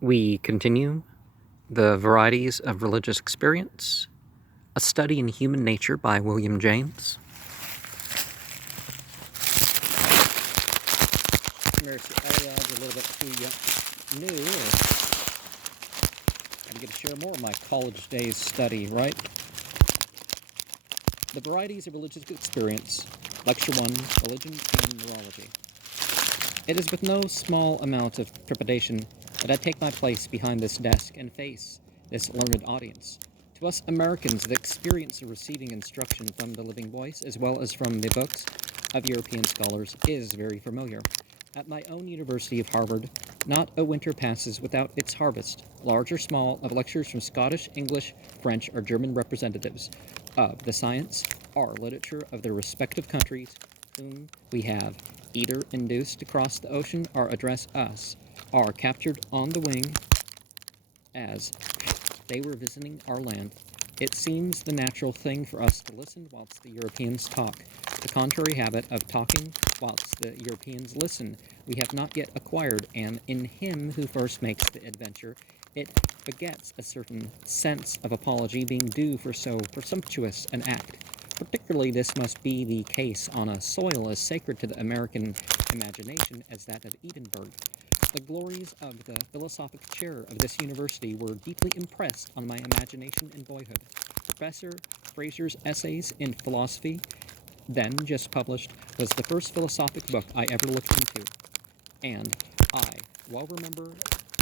We continue the Varieties of Religious Experience, a study in human nature by William James. Mercy, I was a little bit too new. I'm going to share more of my college days study, right? The Varieties of Religious Experience, Lecture 1, Religion and Neurology. It is with no small amount of trepidation that I take my place behind this desk and face this learned audience. To us Americans, the experience of receiving instruction from the living voice, as well as from the books of European scholars, is very familiar. At my own University of Harvard, not a winter passes without its harvest, large or small, of lectures from Scottish, English, French, or German representatives of the science or literature of their respective countries, whom we have either induced to cross the ocean or address us, or captured on the wing as they were visiting our land. It seems the natural thing for us to listen whilst the Europeans talk. The contrary habit of talking whilst the Europeans listen we have not yet acquired, and in him who first makes the adventure, it begets a certain sense of apology being due for so presumptuous an act. Particularly this must be the case on a soil as sacred to the American imagination as that of Edinburgh. The glories of the philosophic chair of this university were deeply impressed on my imagination in boyhood. Professor Fraser's Essays in Philosophy, then just published, was the first philosophic book I ever looked into, and I well remember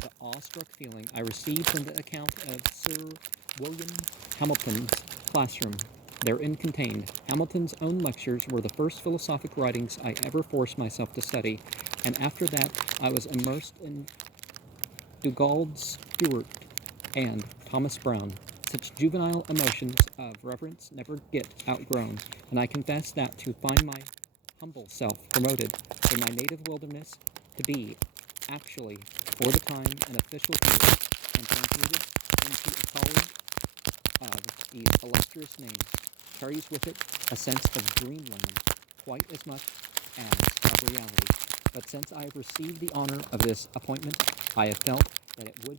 the awestruck feeling I received from the account of Sir William Hamilton's classroom. Therein contained, Hamilton's own lectures were the first philosophic writings I ever forced myself to study, and after that I was immersed in Dugald Stewart and Thomas Brown. Such juvenile emotions of reverence never get outgrown, and I confess that to find my humble self promoted from my native wilderness to be actually, for the time, an official figure, and transmuted into a colleague of these illustrious names, carries with it a sense of dreamland quite as much as of reality. But since I have received the honor of this appointment, I have felt that it would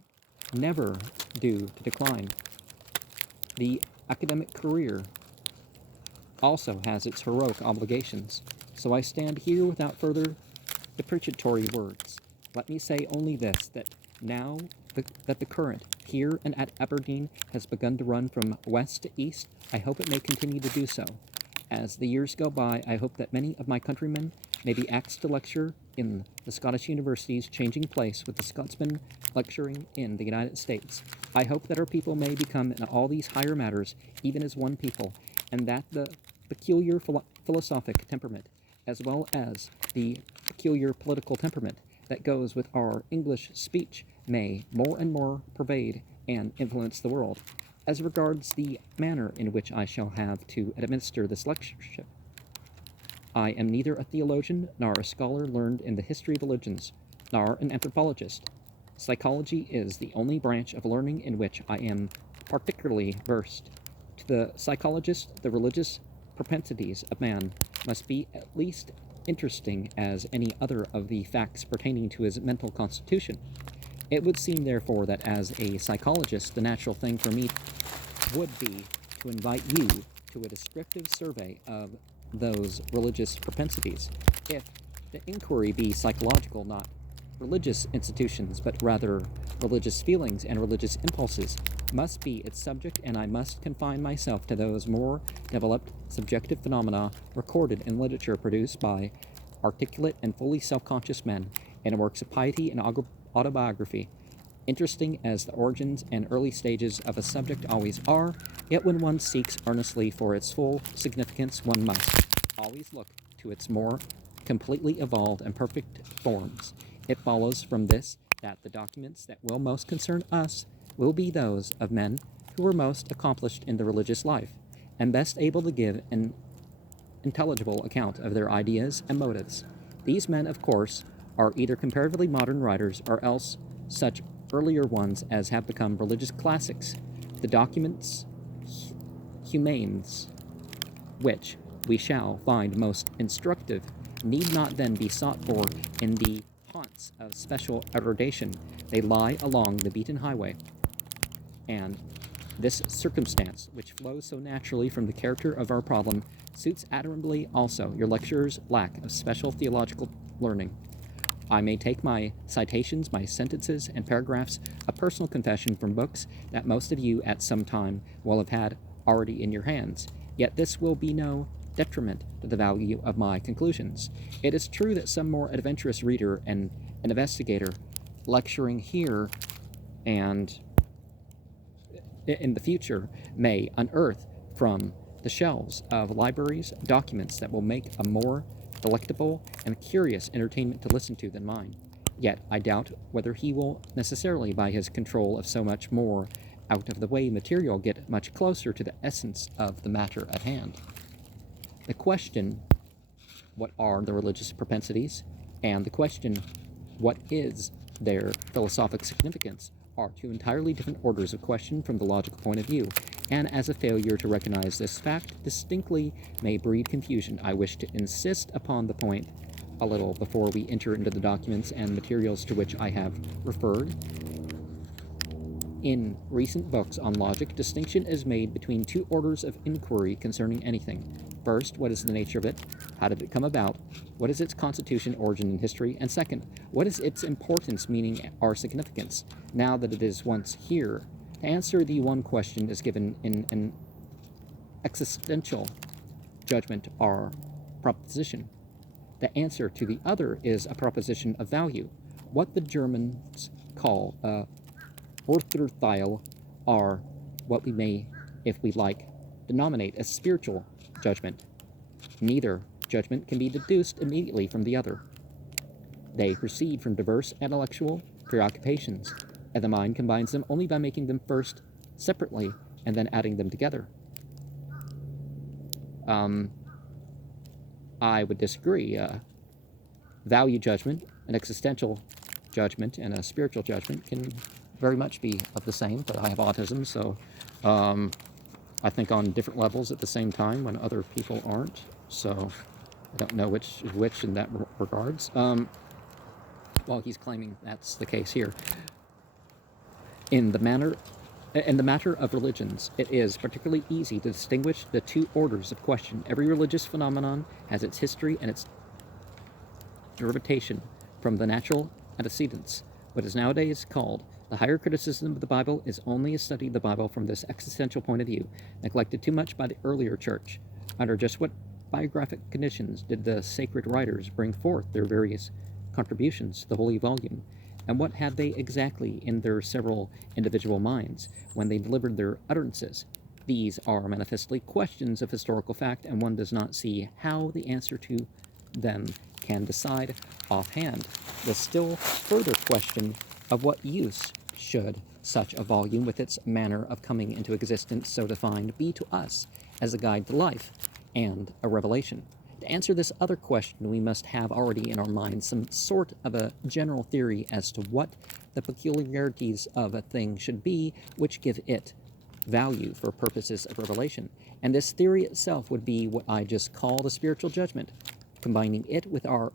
never do to decline. The academic career also has its heroic obligations, so I stand here without further deprecatory words. Let me say only this, that now that the current here and at Aberdeen has begun to run from west to east, I hope it may continue to do so. As the years go by, I hope that many of my countrymen may be asked to lecture in the Scottish universities, changing place with the Scotsmen lecturing in the United States. I hope that our people may become in all these higher matters even as one people, and that the peculiar philosophic temperament, as well as the peculiar political temperament that goes with our English speech, may more and more pervade and influence the world. As regards the manner in which I shall have to administer this lectureship, I am neither a theologian nor a scholar learned in the history of religions, nor an anthropologist. Psychology is the only branch of learning in which I am particularly versed. To the psychologist, the religious propensities of man must be at least interesting as any other of the facts pertaining to his mental constitution. It would seem, therefore, that as a psychologist, the natural thing for me would be to invite you to a descriptive survey of those religious propensities. If the inquiry be psychological, not religious institutions, but rather religious feelings and religious impulses, must be its subject, and I must confine myself to those more developed subjective phenomena recorded in literature produced by articulate and fully self-conscious men in works of piety and autobiography. Interesting as the origins and early stages of a subject always are, yet when one seeks earnestly for its full significance, one must always look to its more completely evolved and perfect forms. It follows from this that the documents that will most concern us will be those of men who were most accomplished in the religious life, and best able to give an intelligible account of their ideas and motives. These men, of course, are either comparatively modern writers or else such earlier ones as have become religious classics. The documents humanes which we shall find most instructive need not then be sought for in the haunts of special erudition, They lie along the beaten highway. And this circumstance, which flows so naturally from the character of our problem, suits admirably also your lecturer's lack of special theological learning. I may take my citations, my sentences, and paragraphs a personal confession from books that most of you at some time will have had already in your hands, yet this will be no detriment to the value of my conclusions. It is true that some more adventurous reader and an investigator lecturing here and in the future may unearth from the shelves of libraries documents that will make a more delectable and curious entertainment to listen to than mine. Yet I doubt whether he will necessarily, by his control of so much more out of the way material, get much closer to the essence of the matter at hand. The question, what are the religious propensities, and the question, what is their philosophic significance, are two entirely different orders of question from the logical point of view, and as a failure to recognize this fact distinctly may breed confusion, I wish to insist upon the point a little before we enter into the documents and materials to which I have referred. In recent books on logic, distinction is made between two orders of inquiry concerning anything. First, what is the nature of it? How did it come about? What is its constitution, origin, and history? And second, what is its importance, meaning, or significance, now that it is once here? To answer the one question is given in an existential judgment or proposition. The answer to the other is a proposition of value, what the Germans call a Urteil, are what we may, if we like, denominate as spiritual judgment. Neither judgment can be deduced immediately from the other. They proceed from diverse intellectual preoccupations, and the mind combines them only by making them first separately and then adding them together. I would disagree. Value judgment, an existential judgment, and a spiritual judgment can very much be of the same, but I have autism, so I think on different levels at the same time when other people aren't, so I don't know which is which in that regards. Well, he's claiming that's the case here. In the matter of religions, it is particularly easy to distinguish the two orders of question. Every religious phenomenon has its history and its derivation from the natural antecedents. What is nowadays called the higher criticism of the Bible is only a study of the Bible from this existential point of view, neglected too much by the earlier church. Under just what biographic conditions did the sacred writers bring forth their various contributions to the holy volume? And what had they exactly in their several individual minds when they delivered their utterances? These are manifestly questions of historical fact, and one does not see how the answer to them can decide offhand the still further question of what use should such a volume with its manner of coming into existence so defined be to us as a guide to life and a revelation. To answer this other question, we must have already in our minds some sort of a general theory as to what the peculiarities of a thing should be which give it value for purposes of revelation. And this theory itself would be what I just call the spiritual judgment. Combining it with our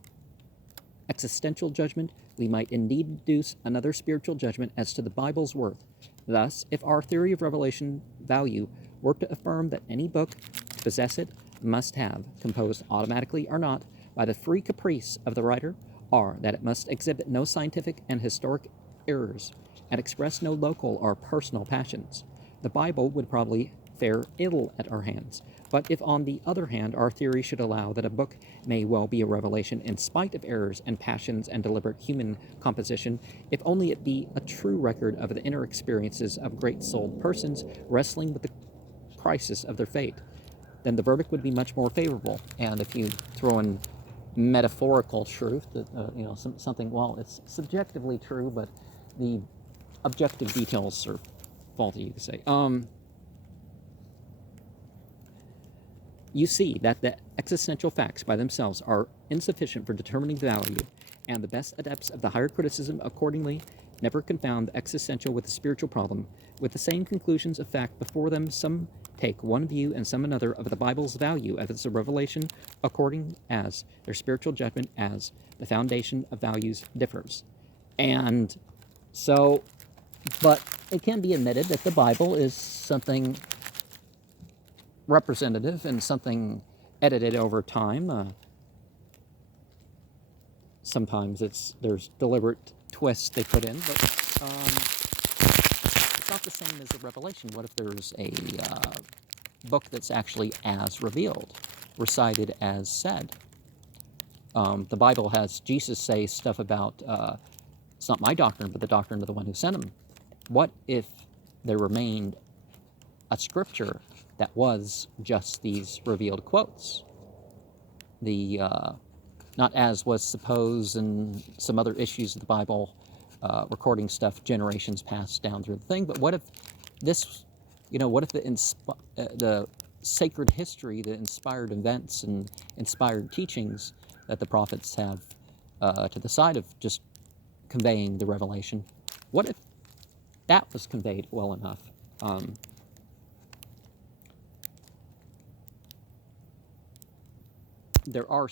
existential judgment, we might indeed deduce another spiritual judgment as to the Bible's worth. Thus, if our theory of revelation value were to affirm that any book, to possess it, must have, composed automatically or not, by the free caprice of the writer, or that it must exhibit no scientific and historic errors, and express no local or personal passions, the Bible would probably fare ill at our hands. But if, on the other hand, our theory should allow that a book may well be a revelation in spite of errors and passions and deliberate human composition, if only it be a true record of the inner experiences of great-souled persons wrestling with the crisis of their fate, then the verdict would be much more favorable. And if you throw in metaphorical truth, that something, well, it's subjectively true, but the objective details are faulty, you could say. You see that the existential facts by themselves are insufficient for determining the value, and the best adepts of the higher criticism accordingly never confound the existential with the spiritual problem. With the same conclusions of fact before them, some take one view and some another of the Bible's value as a revelation, according as their spiritual judgment as the foundation of values differs. And So, but it can be admitted that the Bible is something representative and something edited over time. Sometimes there's deliberate twists they put in, but it's not the same as a revelation. What if there's a book that's actually as revealed, recited as said? The Bible has Jesus say stuff about, it's not my doctrine, but the doctrine of the one who sent him. What if there remained a scripture that was just these revealed quotes? Not as was supposed in some other issues of the Bible, recording stuff generations passed down through the thing, but what if this, what if the sacred history, the inspired events and inspired teachings that the prophets have to the side of just conveying the revelation, what if that was conveyed well enough? There are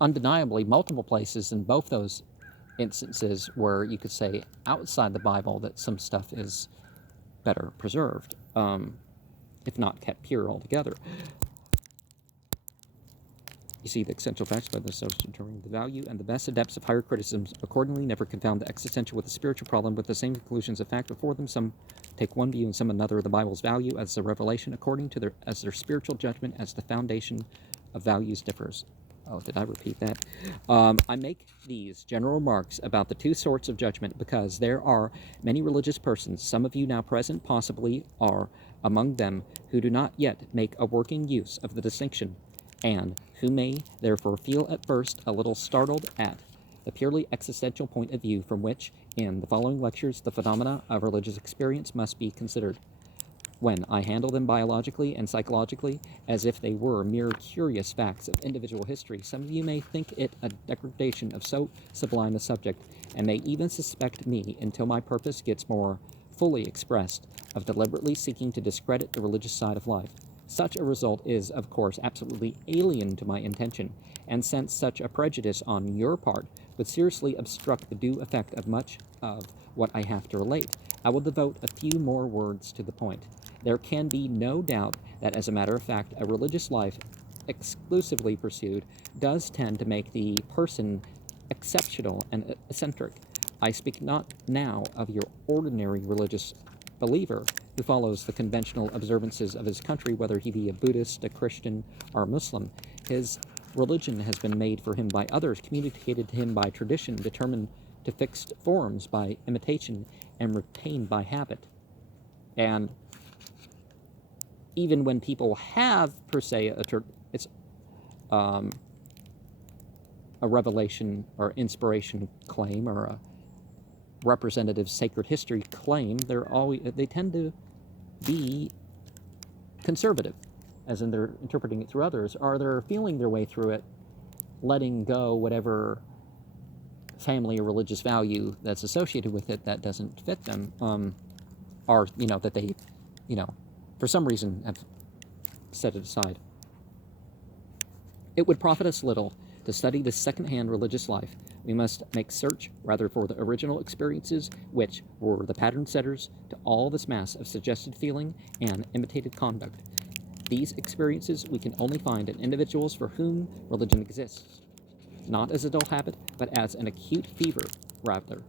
undeniably multiple places in both those instances where you could say outside the Bible that some stuff is better preserved, if not kept pure altogether. You see, the essential facts by the source determining the value, and the best adepts of higher criticisms accordingly never confound the existential with the spiritual problem with the same conclusions of fact before them. Some take one view and some another of the Bible's value as the revelation according to their spiritual judgment as the foundation of values differs. Oh, did I repeat that? I make these general remarks about the two sorts of judgment because there are many religious persons, some of you now present possibly are among them, who do not yet make a working use of the distinction, and who may therefore feel at first a little startled at the purely existential point of view from which, in the following lectures, the phenomena of religious experience must be considered. When I handle them biologically and psychologically, as if they were mere curious facts of individual history, some of you may think it a degradation of so sublime a subject, and may even suspect me, until my purpose gets more fully expressed, of deliberately seeking to discredit the religious side of life. Such a result is, of course, absolutely alien to my intention, and since such a prejudice on your part would seriously obstruct the due effect of much of what I have to relate, I will devote a few more words to the point. There can be no doubt that, as a matter of fact, a religious life exclusively pursued does tend to make the person exceptional and eccentric. I speak not now of your ordinary religious believer who follows the conventional observances of his country, whether he be a Buddhist, a Christian, or a Muslim. His religion has been made for him by others, communicated to him by tradition, determined to fixed forms by imitation, and retained by habit. And even when people have, per se, it's a revelation or inspiration claim or a representative sacred history claim, they tend to be conservative, as in they're interpreting it through others, or they're feeling their way through it, letting go whatever family or religious value that's associated with it that doesn't fit them, or that they, for some reason have set it aside. It would profit us little to study this second-hand religious life. We must make search rather for the original experiences which were the pattern setters to all this mass of suggested feeling and imitated conduct. These experiences we can only find in individuals for whom religion exists, not as a dull habit, but as an acute fever, rather.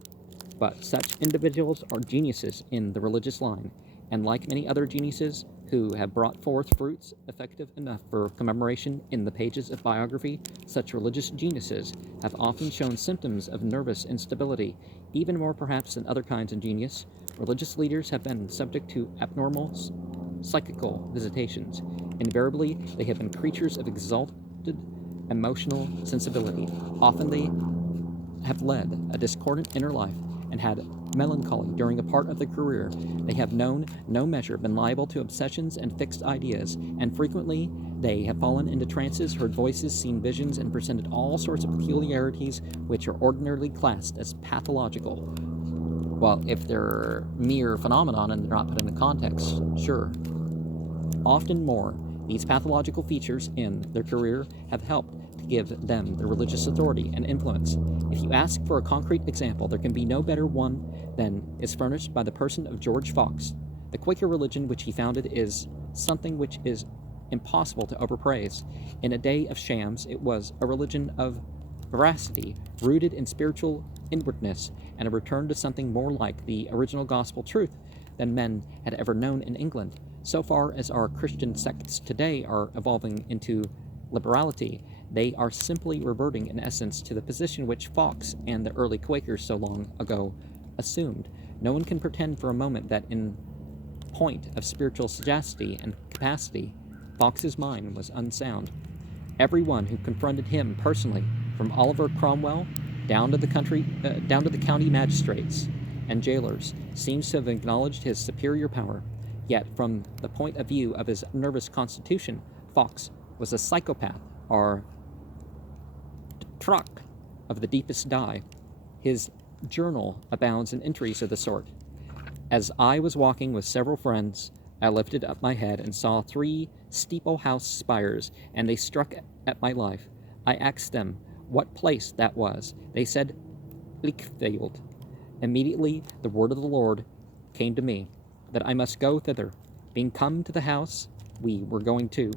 But such individuals are geniuses in the religious line, and like many other geniuses who have brought forth fruits effective enough for commemoration in the pages of biography, such religious geniuses have often shown symptoms of nervous instability, even more perhaps than other kinds of genius. Religious leaders have been subject to abnormal psychical visitations. Invariably, they have been creatures of exalted emotional sensibility. Often they have led a discordant inner life and had melancholy during a part of their career. They have known no measure, been liable to obsessions and fixed ideas, and frequently they have fallen into trances, heard voices, seen visions, and presented all sorts of peculiarities which are ordinarily classed as pathological. Well, if they're mere phenomenon and they're not put into context, sure. Often more, these pathological features in their career have helped to to give them the religious authority and influence. If you ask for a concrete example, there can be no better one than is furnished by the person of George Fox. The Quaker religion which he founded is something which is impossible to overpraise. In a day of shams, it was a religion of veracity, rooted in spiritual inwardness, and a return to something more like the original gospel truth than men had ever known in England. So far as our Christian sects today are evolving into liberality, they are simply reverting in essence to the position which Fox and the early Quakers so long ago assumed. No one can pretend for a moment that in point of spiritual sagacity and capacity, Fox's mind was unsound. Everyone who confronted him personally, from Oliver Cromwell down to the county magistrates and jailers, seems to have acknowledged his superior power. Yet, from the point of view of his nervous constitution, Fox was a psychopath or truck of the deepest dye. His journal abounds in entries of the sort. As I was walking with several friends, I lifted up my head and saw 3 steeple-house spires, and they struck at my life. I asked them what place that was. They said, Lichfield. Immediately the word of the Lord came to me, that I must go thither. Being come to the house, we were going too.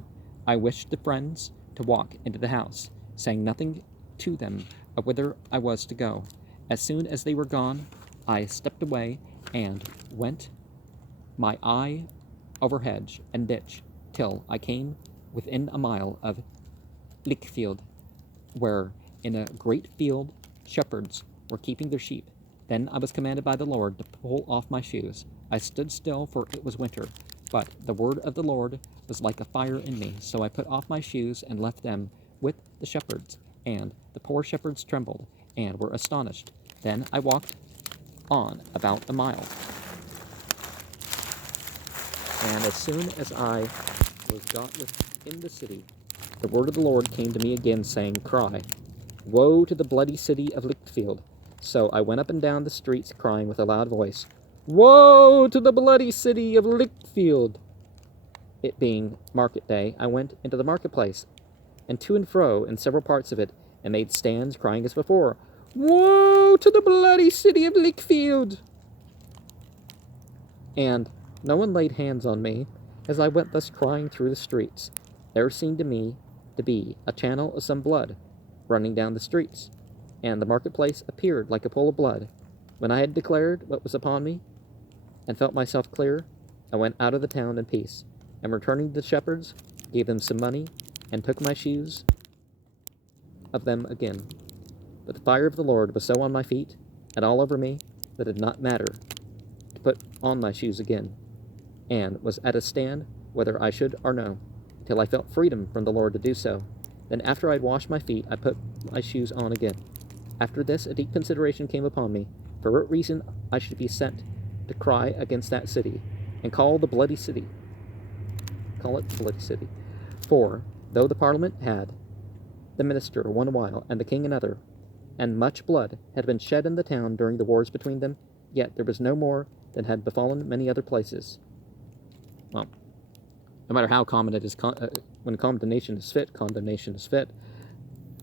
I wished the friends to walk into the house, saying nothing to them of whither I was to go. As soon as they were gone, I stepped away and went my eye over hedge and ditch till I came within a mile of Lichfield, where in a great field shepherds were keeping their sheep. Then I was commanded by the Lord to pull off my shoes. I stood still, for it was winter, but the word of the Lord was like a fire in me. So I put off my shoes and left them with the shepherds, and the poor shepherds trembled and were astonished. Then I walked on about a mile, and as soon as I was got within the city, the word of the Lord came to me again, saying, Cry, woe to the bloody city of Lichfield. So I went up and down the streets, crying with a loud voice, Woe to the bloody city of Lichfield! It being market day, I went into the marketplace, and to and fro in several parts of it, and made stands, crying as before, Woe to the bloody city of Lichfield! And no one laid hands on me, as I went thus crying through the streets. There seemed to me to be a channel of some blood running down the streets, and the marketplace appeared like a pool of blood. When I had declared what was upon me, and felt myself clear, I went out of the town in peace, and returning to the shepherds, gave them some money, and took my shoes of them again. But the fire of the Lord was so on my feet, and all over me, that it did not matter to put on my shoes again, and was at a stand whether I should or no, till I felt freedom from the Lord to do so. Then after I had washed my feet, I put my shoes on again. After this, a deep consideration came upon me, for what reason I should be sent to cry against that city, and call it the bloody city. For, though the Parliament had the minister one while, and the king another, and much blood had been shed in the town during the wars between them, yet there was no more than had befallen many other places. Well, no matter how common it is, when condemnation is fit, condemnation is fit.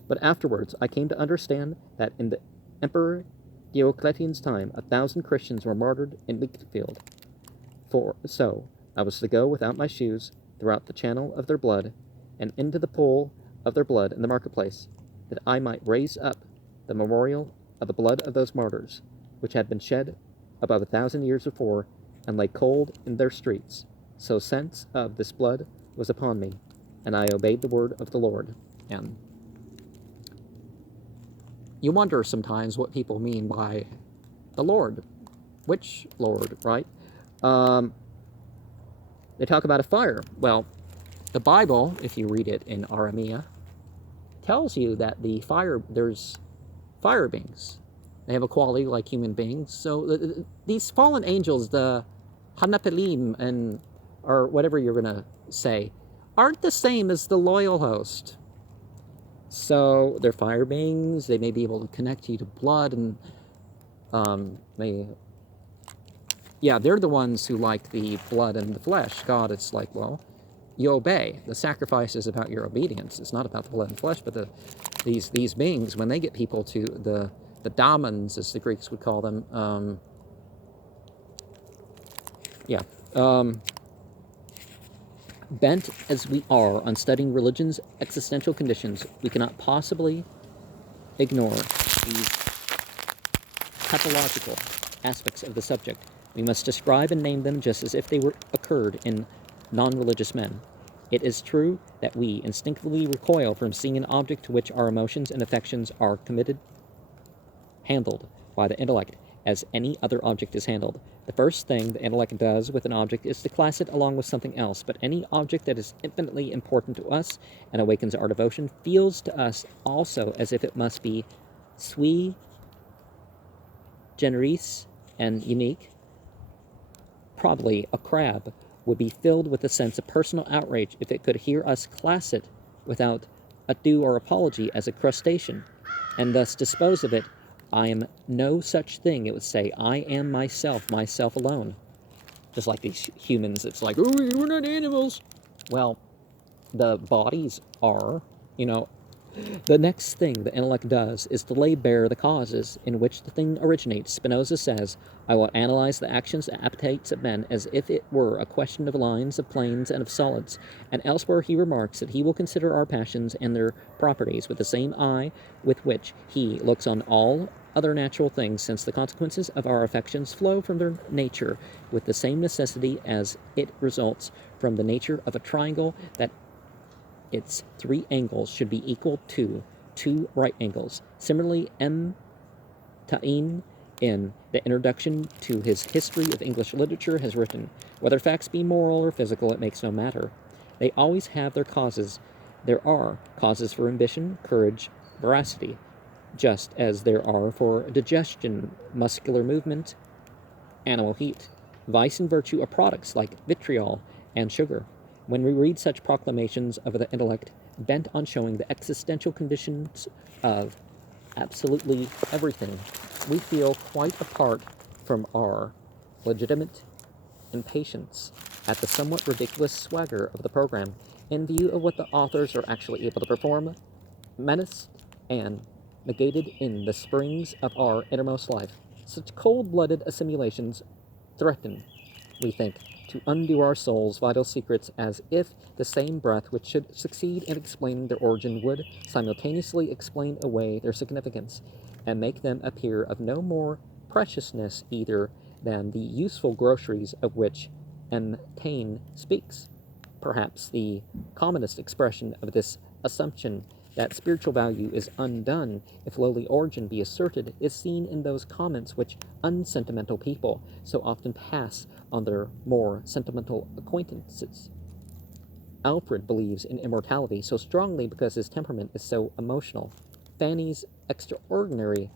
But afterwards I came to understand that in the Emperor Diocletian's time 1,000 Christians were martyred in Lichfield. So I was to go without my shoes throughout the channel of their blood, and into the pool of their blood in the marketplace, that I might raise up the memorial of the blood of those martyrs, which had been shed above 1,000 years before, and lay cold in their streets. So sense of this blood was upon me, and I obeyed the word of the Lord. And you wonder sometimes what people mean by the Lord. Which Lord, right? They talk about a fire. Well, the Bible, if you read it in Aramea, tells you that there's fire beings. They have a quality like human beings. So these fallen angels, the Hanapelim, or whatever you're going to say, aren't the same as the loyal host. So they're fire beings. They may be able to connect you to blood, and they're the ones who like the blood and the flesh. God, it's like, well, you obey. The sacrifice is about your obedience. It's not about the blood and flesh, but these beings, when they get people to the damons, as the Greeks would call them, bent as we are on studying religion's existential conditions, we cannot possibly ignore these pathological aspects of the subject. We must describe and name them just as if they occurred in non-religious men. It is true that we instinctively recoil from seeing an object to which our emotions and affections are handled by the intellect, as any other object is handled. The first thing the intellect does with an object is to class it along with something else, but any object that is infinitely important to us and awakens our devotion feels to us also as if it must be sui generis and unique. Probably a crab would be filled with a sense of personal outrage if it could hear us class it without ado or apology as a crustacean, and thus dispose of it. I am no such thing, it would say. I am myself alone. Just like these humans, it's like, oh, we're not animals. Well, the bodies are, The next thing the intellect does is to lay bare the causes in which the thing originates. Spinoza says, I will analyze the actions and appetites of men as if it were a question of lines, of planes, and of solids. And elsewhere he remarks that he will consider our passions and their properties with the same eye with which he looks on all other natural things, since the consequences of our affections flow from their nature with the same necessity as it results from the nature of a triangle, that its 3 angles should be equal to 2 right angles. Similarly, M. Taine, in the introduction to his History of English Literature, has written, whether facts be moral or physical, it makes no matter. They always have their causes. There are causes for ambition, courage, veracity, just as there are for digestion, muscular movement, animal heat. Vice and virtue are products like vitriol and sugar. When we read such proclamations of the intellect bent on showing the existential conditions of absolutely everything, we feel quite apart from our legitimate impatience at the somewhat ridiculous swagger of the program in view of what the authors are actually able to perform, menaced and negated in the springs of our innermost life. Such cold-blooded assimilations threaten, we think, to undo our soul's vital secrets, as if the same breath which should succeed in explaining their origin would simultaneously explain away their significance, and make them appear of no more preciousness either than the useful groceries of which M. Taine speaks. Perhaps the commonest expression of this assumption that spiritual value is undone if lowly origin be asserted is seen in those comments which unsentimental people so often pass on their more sentimental acquaintances. Alfred believes in immortality so strongly because his temperament is so emotional. Fanny's extraordinary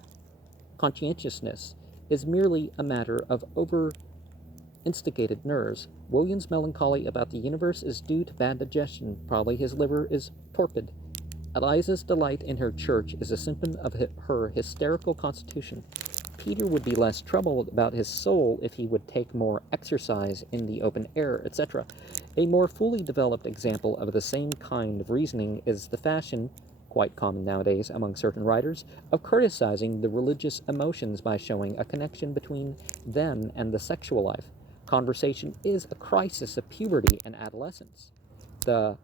conscientiousness is merely a matter of over-instigated nerves. William's melancholy about the universe is due to bad digestion. Probably his liver is torpid. Eliza's delight in her church is a symptom of her hysterical constitution. Peter would be less troubled about his soul if he would take more exercise in the open air, etc. A more fully developed example of the same kind of reasoning is the fashion, quite common nowadays among certain writers, of criticizing the religious emotions by showing a connection between them and the sexual life. Conversation is a crisis of puberty and adolescence. The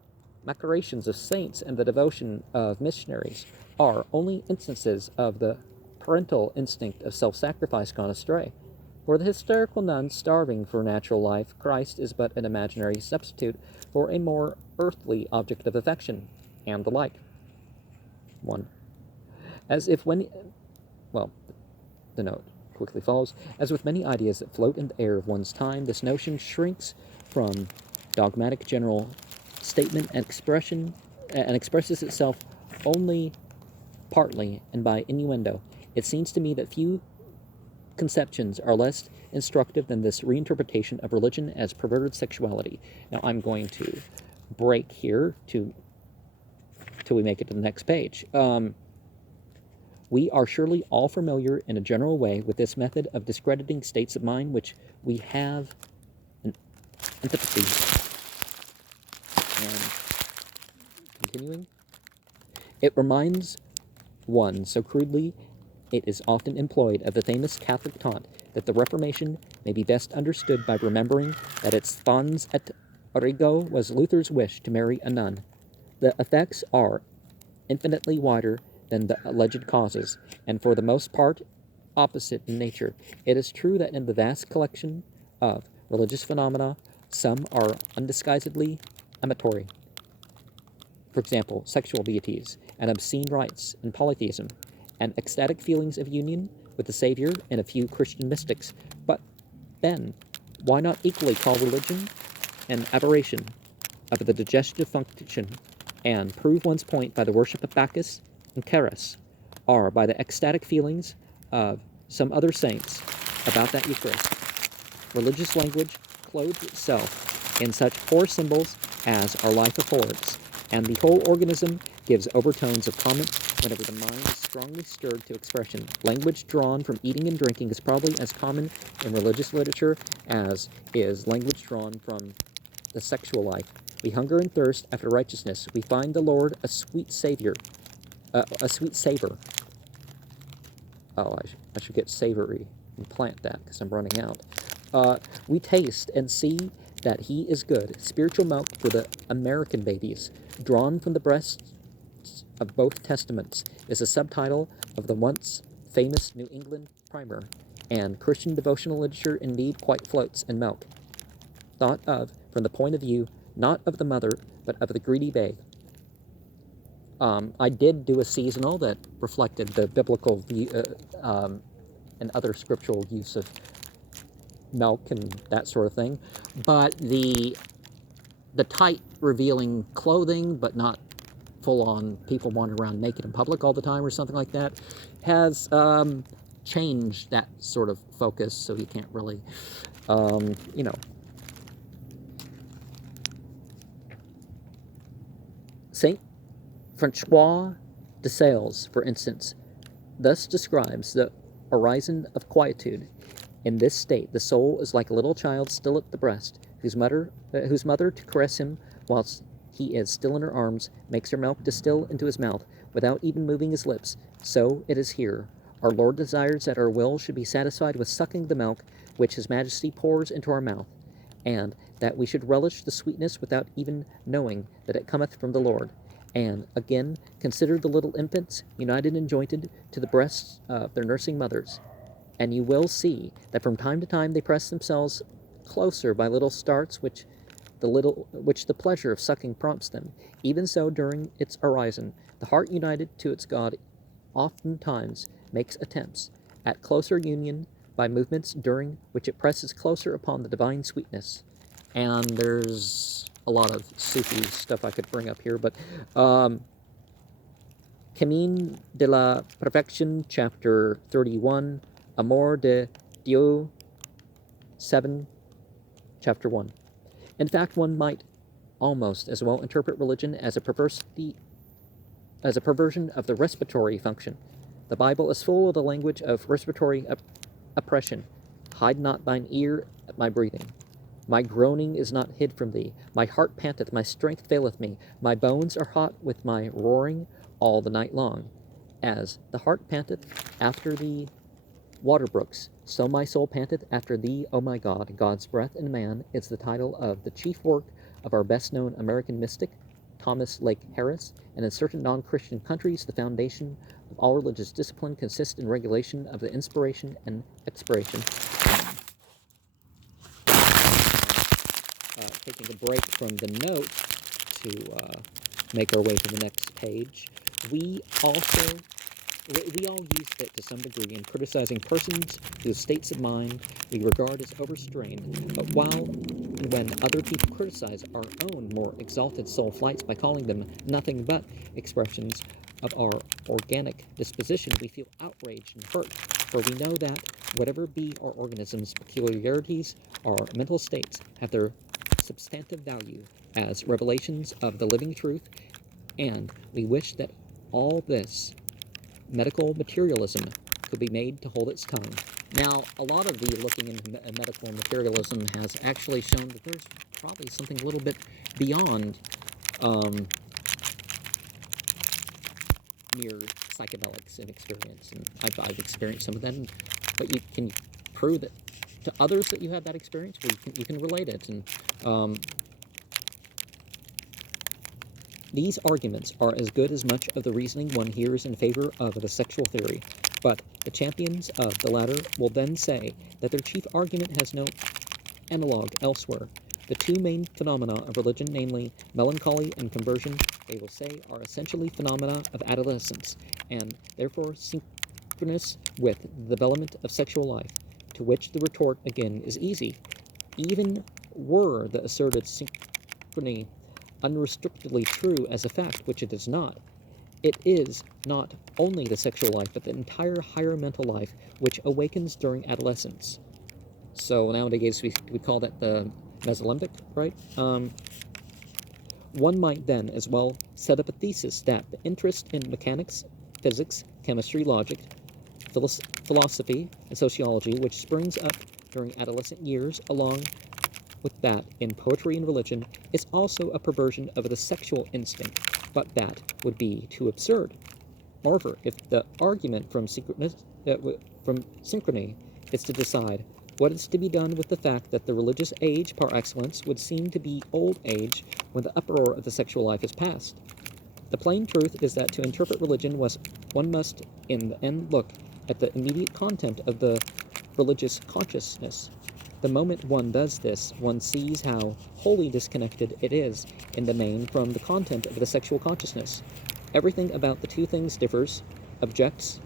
macerations of saints and the devotion of missionaries are only instances of the parental instinct of self-sacrifice gone astray. For the hysterical nun starving for natural life, Christ is but an imaginary substitute for a more earthly object of affection, and the like. 1. As if when... Well, the note quickly follows. As with many ideas that float in the air of one's time, this notion shrinks from dogmatic general statement and expression, and expresses itself only partly and by innuendo. It seems to me that few conceptions are less instructive than this reinterpretation of religion as perverted sexuality. Now I'm going to break here till we make it to the next page. We are surely all familiar in a general way with this method of discrediting states of mind which we have an antipathy And continuing, it reminds one so crudely it is often employed of the famous Catholic taunt that the Reformation may be best understood by remembering that its fons et origo was Luther's wish to marry a nun. The effects are infinitely wider than the alleged causes, and for the most part opposite in nature. It is true that in the vast collection of religious phenomena, some are undisguisedly amatory. For example, sexual deities, and obscene rites, and polytheism, and ecstatic feelings of union with the Savior and a few Christian mystics. But then, why not equally call religion an aberration of the digestive function, and prove one's point by the worship of Bacchus and Charis, or by the ecstatic feelings of some other saints about that Eucharist? Religious language clothes itself in such poor symbols as our life affords, and the whole organism gives overtones of comment whenever the mind is strongly stirred to expression. Language drawn from eating and drinking is probably as common in religious literature as is language drawn from the sexual life. We hunger and thirst after righteousness. We find the Lord a sweet Savior, a sweet savor. Oh, I should get savory and plant that because I'm running out. We taste and see that He is good. Spiritual milk for the American babies, drawn from the breasts of both testaments, is a subtitle of the once famous New England primer, and Christian devotional literature indeed quite floats in milk, thought of from the point of view not of the mother, but of the greedy babe. I did do a seasonal that reflected the biblical view, and other scriptural use of milk and that sort of thing, but the tight revealing clothing, but not full-on people wandering around naked in public all the time or something like that, has changed that sort of focus, so you can't really, you know. Saint Francois de Sales, for instance, thus describes the horizon of quietude. In this state, the soul is like a little child still at the breast, whose mother to caress him whilst he is still in her arms makes her milk distill into his mouth without even moving his lips. So it is here. Our Lord desires that our will should be satisfied with sucking the milk which His Majesty pours into our mouth, and that we should relish the sweetness without even knowing that it cometh from the Lord. And again, consider the little infants united and jointed to the breasts of their nursing mothers, and you will see that from time to time they press themselves closer by little starts which the pleasure of sucking prompts them. Even so, during its horizon, the heart united to its God oftentimes makes attempts at closer union by movements during which it presses closer upon the divine sweetness. And there's a lot of Sufi stuff I could bring up here, but Camino de la Perfection, chapter 31, Amor de Dieu 7, chapter 1. In fact, one might almost as well interpret religion as a perversion of the respiratory function. The Bible is full of the language of respiratory oppression. Hide not thine ear at my breathing. My groaning is not hid from thee. My heart panteth, my strength faileth me. My bones are hot with my roaring all the night long. As the heart panteth after the water brooks, so my soul panteth after thee, O my God. God's breath in man is the title of the chief work of our best-known American mystic, Thomas Lake Harris, and in certain non-Christian countries, the foundation of all religious discipline consists in regulation of the inspiration and expiration. Taking a break from the note to make our way to the next page, we all use it to some degree in criticizing persons whose states of mind we regard as overstrained, but when other people criticize our own more exalted soul flights by calling them nothing but expressions of our organic disposition, we feel outraged and hurt, for we know that whatever be our organism's peculiarities, our mental states have their substantive value as revelations of the living truth, and we wish that all this medical materialism could be made to hold its tongue. Now, a lot of the looking into medical materialism has actually shown that there's probably something a little bit beyond mere psychedelics and experience, and I've experienced some of that. But you can prove that to others that you have that experience, where you can relate it, and these arguments are as good as much of the reasoning one hears in favor of the sexual theory, but the champions of the latter will then say that their chief argument has no analog elsewhere. The two main phenomena of religion, namely melancholy and conversion, they will say are essentially phenomena of adolescence, and therefore synchronous with the development of sexual life, to which the retort again is easy. Even were the asserted synchrony unrestrictedly true as a fact, which it is not, it is not only the sexual life, but the entire higher mental life which awakens during adolescence. So nowadays we call that the mesolimbic, right? One might then as well set up a thesis that the interest in mechanics, physics, chemistry, logic, philosophy, and sociology, which springs up during adolescent years, along with that in poetry and religion, is also a perversion of the sexual instinct, but that would be too absurd. Moreover, if the argument from synchrony is to decide what is to be done with the fact that the religious age par excellence would seem to be old age when the uproar of the sexual life is past, the plain truth is that to interpret religion one must in the end look at the immediate content of the religious consciousness. The moment one does this, one sees how wholly disconnected it is in the main from the content of the sexual consciousness. Everything about the two things differs: objects,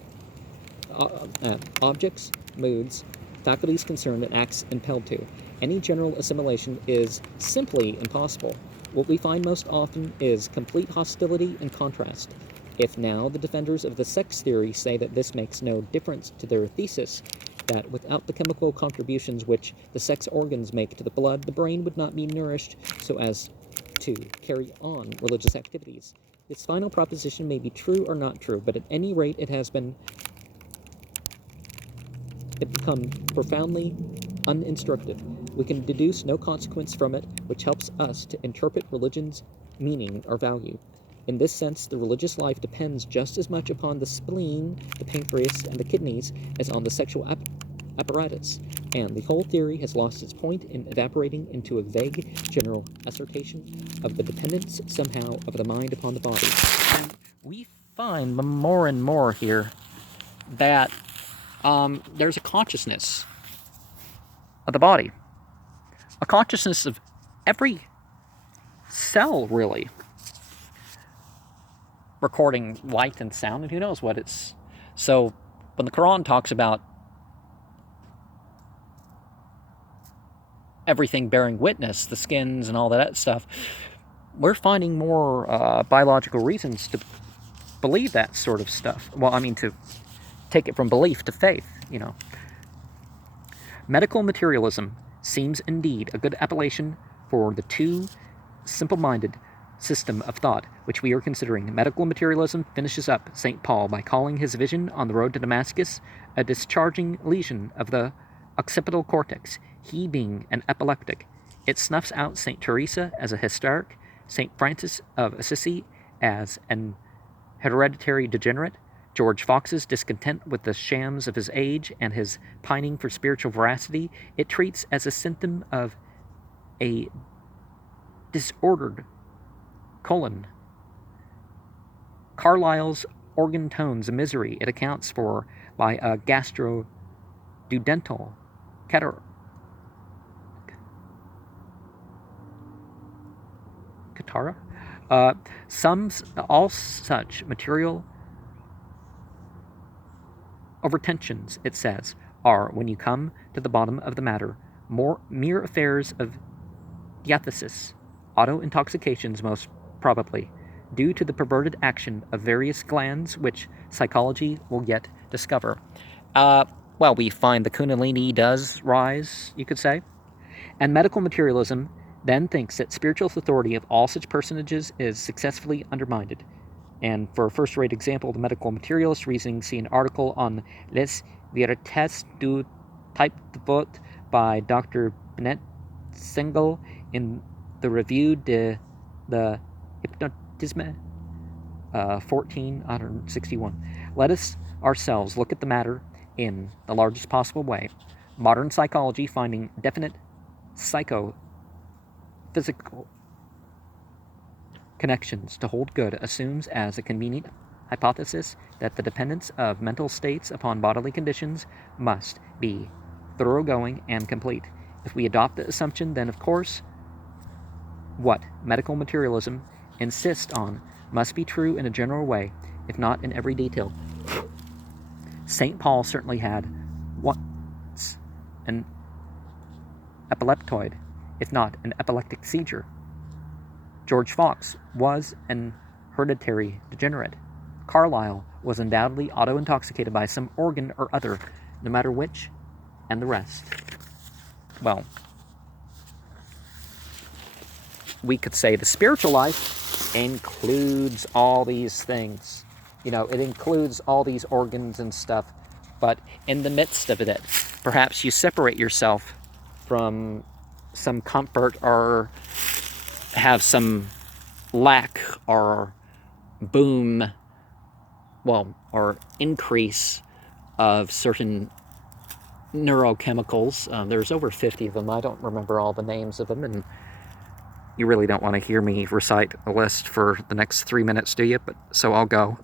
moods, faculties concerned, and acts impelled to. Any general assimilation is simply impossible. What we find most often is complete hostility and contrast. If now the defenders of the sex theory say that this makes no difference to their thesis, that without the chemical contributions which the sex organs make to the blood, the brain would not be nourished so as to carry on religious activities, this final proposition may be true or not true, but at any rate it become profoundly uninstructive. We can deduce no consequence from it which helps us to interpret religion's meaning or value. In this sense, the religious life depends just as much upon the spleen, the pancreas, and the kidneys as on the sexual apparatus, and the whole theory has lost its point in evaporating into a vague general assertion of the dependence somehow of the mind upon the body. And we find more and more here that there's a consciousness of the body, a consciousness of every cell, really, recording light and sound, and who knows what it's. So when the Quran talks about everything bearing witness, the skins and all that stuff, we're finding more biological reasons to believe that sort of stuff. Well, I mean, to take it from belief to faith, you know. Medical materialism seems indeed a good appellation for the too simple-minded system of thought which we are considering. Medical materialism finishes up St. Paul by calling his vision on the road to Damascus a discharging lesion of the occipital cortex, he being an epileptic. It snuffs out St. Teresa as a hysteric, St. Francis of Assisi as an hereditary degenerate, George Fox's discontent with the shams of his age and his pining for spiritual veracity it treats as a symptom of a disordered colon. Carlyle's organ tones a misery it accounts for by a gastroduodenal catarrh. All such material overtensions, it says, are, when you come to the bottom of the matter, mere affairs of diathesis, auto-intoxications most probably, due to the perverted action of various glands which psychology will yet discover. Well, we find the Kundalini does rise, you could say, and medical materialism then thinks that spiritual authority of all such personages is successfully undermined. And for a first-rate example, the medical materialist reasoning, see an article on Les Vérités du Type de Vote by Dr. Bennett Sengel in the Revue de la hypnotisme 1461. Let us ourselves look at the matter in the largest possible way. Modern psychology, finding definite psychophysical connections to hold good, assumes as a convenient hypothesis that the dependence of mental states upon bodily conditions must be thoroughgoing and complete. If we adopt the assumption, then of course what medical materialism insists on must be true in a general way, if not in every detail. St. Paul certainly had once an epileptoid, if not an epileptic seizure. George Fox was an hereditary degenerate. Carlyle was undoubtedly auto-intoxicated by some organ or other, no matter which, and the rest. Well, we could say the spiritual life includes all these things. You know, it includes all these organs and stuff, but in the midst of it, perhaps you separate yourself from some comfort or have some lack or boom, well, or increase of certain neurochemicals. There's over 50 of them. I don't remember all the names of them, and you really don't want to hear me recite a list for the next 3 minutes, do you? But so I'll go.